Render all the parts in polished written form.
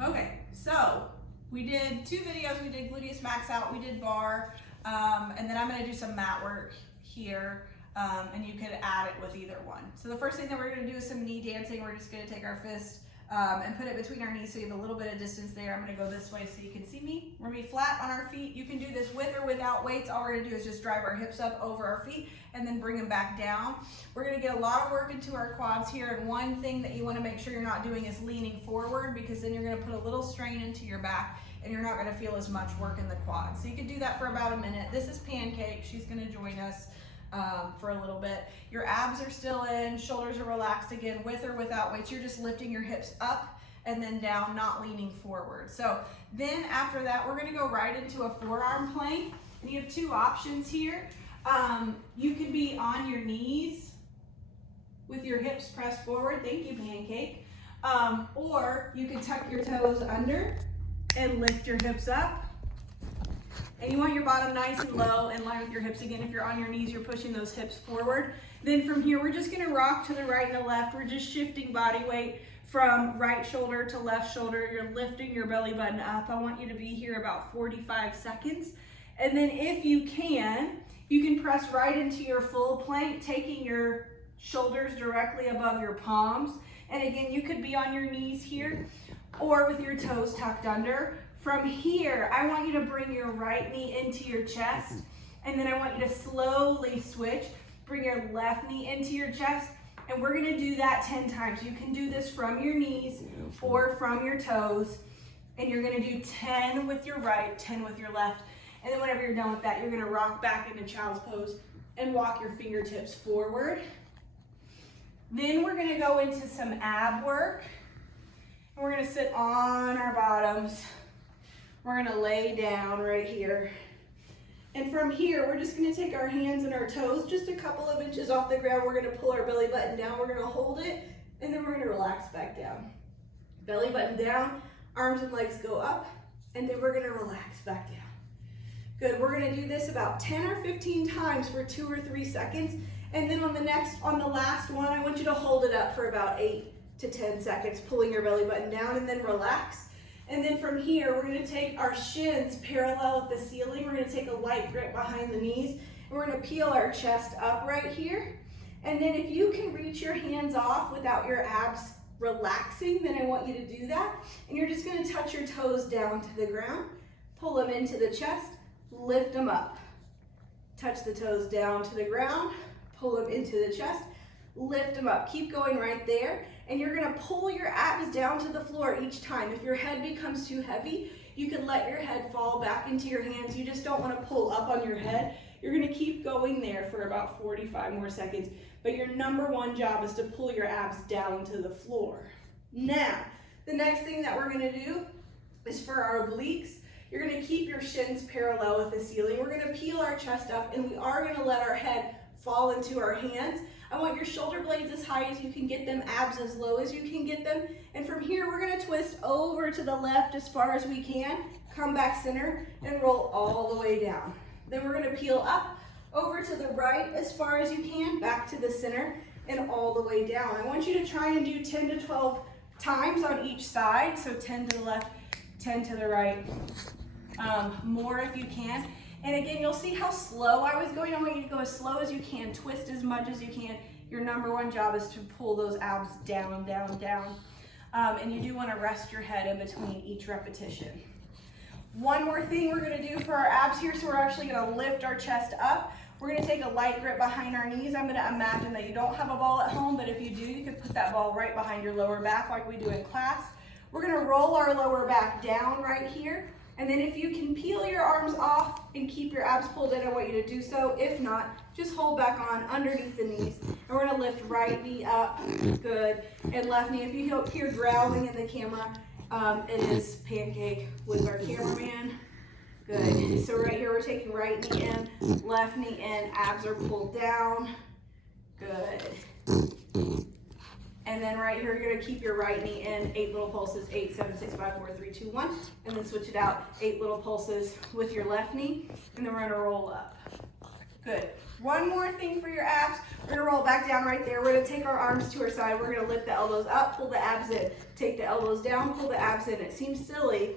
Okay, so we did 2 videos. We did gluteus max out, we did bar, and then I'm gonna do some mat work here, and you could add it with either one. So the first thing that we're gonna do is some knee dancing. We're just gonna take our fist and put it between our knees so you have a little bit of distance there. I'm gonna go this way so you can see me. We're gonna be flat on our feet. You can do this with or without weights. All we're gonna do is just drive our hips up over our feet and then bring them back down. We're gonna get a lot of work into our quads here, and one thing that you wanna make sure you're not doing is leaning forward, because then you're gonna put a little strain into your back and you're not gonna feel as much work in the quads. So you can do that for about a minute. This is Pancake. She's gonna join us for a little bit. Your abs are still in, shoulders are relaxed again, with or without weights. You're just lifting your hips up and then down, not leaning forward. So then after that, we're gonna go right into a forearm plank, and you have 2 options here. You can be on your knees with your hips pressed forward. Thank you, Pancake. Or you can tuck your toes under and lift your hips up. And you want your bottom nice and low in line with your hips. Again, if you're on your knees, you're pushing those hips forward. Then from here, we're just gonna rock to the right and the left. We're just shifting body weight from right shoulder to left shoulder. You're lifting your belly button up. I want you to be here about 45 seconds. And then if you can press right into your full plank, taking your shoulders directly above your palms. And again, you could be on your knees here or with your toes tucked under. From here, I want you to bring your right knee into your chest, and then I want you to slowly switch. Bring your left knee into your chest, and we're gonna do that 10 times. You can do this from your knees or from your toes, and you're gonna do 10 with your right, 10 with your left. And then whenever you're done with that, you're gonna rock back into child's pose and walk your fingertips forward. Then we're gonna go into some ab work. And we're gonna sit on our bottoms. We're gonna lay down right here. And from here, we're just gonna take our hands and our toes just a couple of inches off the ground. We're gonna pull our belly button down. We're gonna hold it, and then we're gonna relax back down. Belly button down, arms and legs go up, and then we're gonna relax back down. Good, we're gonna do this about 10 or 15 times for 2 or 3 seconds. And then on the last one, I want you to hold it up for about 8 to 10 seconds, pulling your belly button down, and then relax. And then from here, we're gonna take our shins parallel with the ceiling. We're gonna take a light grip behind the knees, and we're gonna peel our chest up right here. And then if you can reach your hands off without your abs relaxing, then I want you to do that. And you're just gonna touch your toes down to the ground, pull them into the chest, lift them up. Touch the toes down to the ground, pull them into the chest, lift them up. Keep going right there. And you're gonna pull your abs down to the floor each time. If your head becomes too heavy, you can let your head fall back into your hands. You just don't wanna pull up on your head. You're gonna keep going there for about 45 more seconds. But your #1 job is to pull your abs down to the floor. Now, the next thing that we're gonna do is for our obliques. You're gonna keep your shins parallel with the ceiling. We're gonna peel our chest up, and we are gonna let our head fall into our hands. I want your shoulder blades as high as you can get them, abs as low as you can get them. And from here, we're gonna twist over to the left as far as we can, come back center, and roll all the way down. Then we're gonna peel up, over to the right as far as you can, back to the center, and all the way down. I want you to try and do 10 to 12 times on each side. So 10 to the left, 10 to the right, more if you can. And again, you'll see how slow I was going. I want you to go as slow as you can, twist as much as you can. Your #1 job is to pull those abs down, down, down. And you do want to rest your head in between each repetition. One more thing we're going to do for our abs here, so we're actually going to lift our chest up. We're going to take a light grip behind our knees. I'm going to imagine that you don't have a ball at home, but if you do, you can put that ball right behind your lower back like we do in class. We're going to roll our lower back down right here. And then if you can peel your arms off and keep your abs pulled in, I want you to do so. If not, just hold back on underneath the knees. And we're gonna lift right knee up, good, and left knee. If you hear growling in the camera, it is Pancake with our cameraman. Good, so right here we're taking right knee in, left knee in, abs are pulled down, good. And then right here, you're gonna keep your right knee in, 8 little pulses, 8, 7, 6, 5, 4, 3, 2, 1, and then switch it out, 8 little pulses with your left knee, and then we're gonna roll up. Good. One more thing for your abs. We're gonna roll back down right there. We're gonna take our arms to our side. We're gonna lift the elbows up, pull the abs in. Take the elbows down, pull the abs in. It seems silly,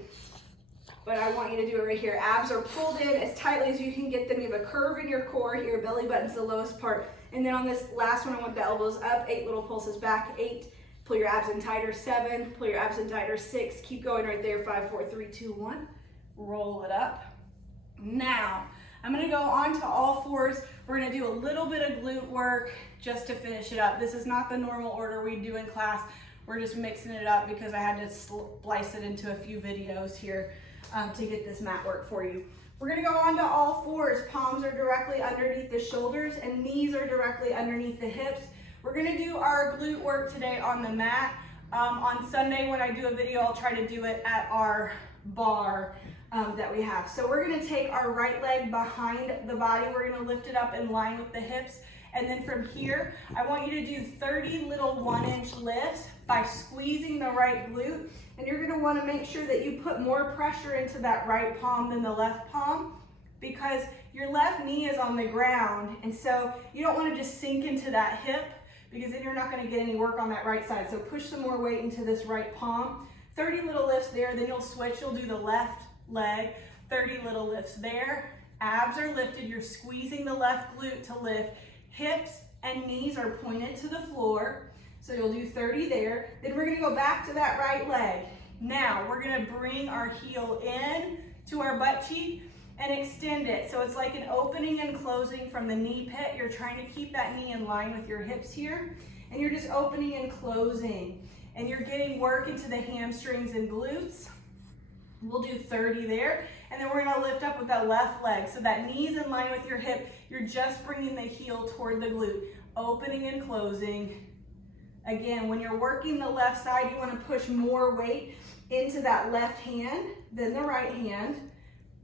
but I want you to do it right here. Abs are pulled in as tightly as you can get them. You have a curve in your core. Your belly button's the lowest part. And then on this last one, I want the elbows up. 8 little pulses back. 8. Pull your abs in tighter. 7. Pull your abs in tighter. 6. Keep going right there. 5, 4, 3, 2, 1. Roll it up. Now, I'm gonna go on to all fours. We're gonna do a little bit of glute work just to finish it up. This is not the normal order we do in class. We're just mixing it up because I had to splice it into a few videos here to get this mat work for you. We're gonna go on to all fours. Palms are directly underneath the shoulders and knees are directly underneath the hips. We're gonna do our glute work today on the mat. On Sunday when I do a video, I'll try to do it at our bar that we have. So we're gonna take our right leg behind the body. We're gonna lift it up in line with the hips. And then from here, I want you to do 30 little 1-inch lifts by squeezing the right glute. And you're gonna wanna make sure that you put more pressure into that right palm than the left palm because your left knee is on the ground. And so you don't wanna just sink into that hip because then you're not gonna get any work on that right side. So push some more weight into this right palm. 30 little lifts there, then you'll switch, you'll do the left leg, 30 little lifts there. Abs are lifted, you're squeezing the left glute to lift. Hips and knees are pointed to the floor. So you'll do 30 there. Then we're gonna go back to that right leg. Now we're gonna bring our heel in to our butt cheek and extend it. So it's like an opening and closing from the knee pit. You're trying to keep that knee in line with your hips here. And you're just opening and closing. And you're getting work into the hamstrings and glutes. We'll do 30 there. And then we're gonna lift up with that left leg. So that knee's in line with your hip. You're just bringing the heel toward the glute. Opening and closing. Again, when you're working the left side, you wanna push more weight into that left hand than the right hand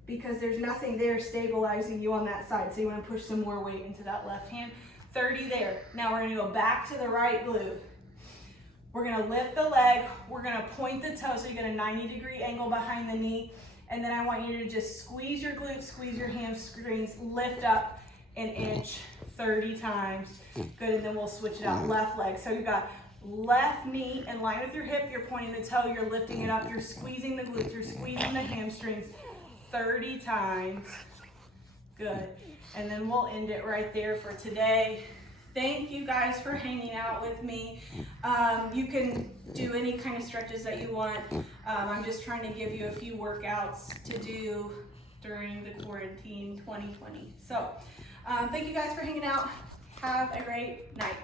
because there's nothing there stabilizing you on that side. So you wanna push some more weight into that left hand. 30 there. Now we're gonna go back to the right glute. We're gonna lift the leg, we're gonna point the toe so you get a 90-degree angle behind the knee, and then I want you to just squeeze your glutes, squeeze your hamstrings, lift up an inch 30 times. Good, and then we'll switch it out, left leg. So you got left knee in line with your hip, you're pointing the toe, you're lifting it up, you're squeezing the glutes, you're squeezing the hamstrings 30 times. Good, and then we'll end it right there for today. Thank you guys for hanging out with me. You can do any kind of stretches that you want. I'm just trying to give you a few workouts to do during the quarantine 2020. So thank you guys for hanging out. Have a great night.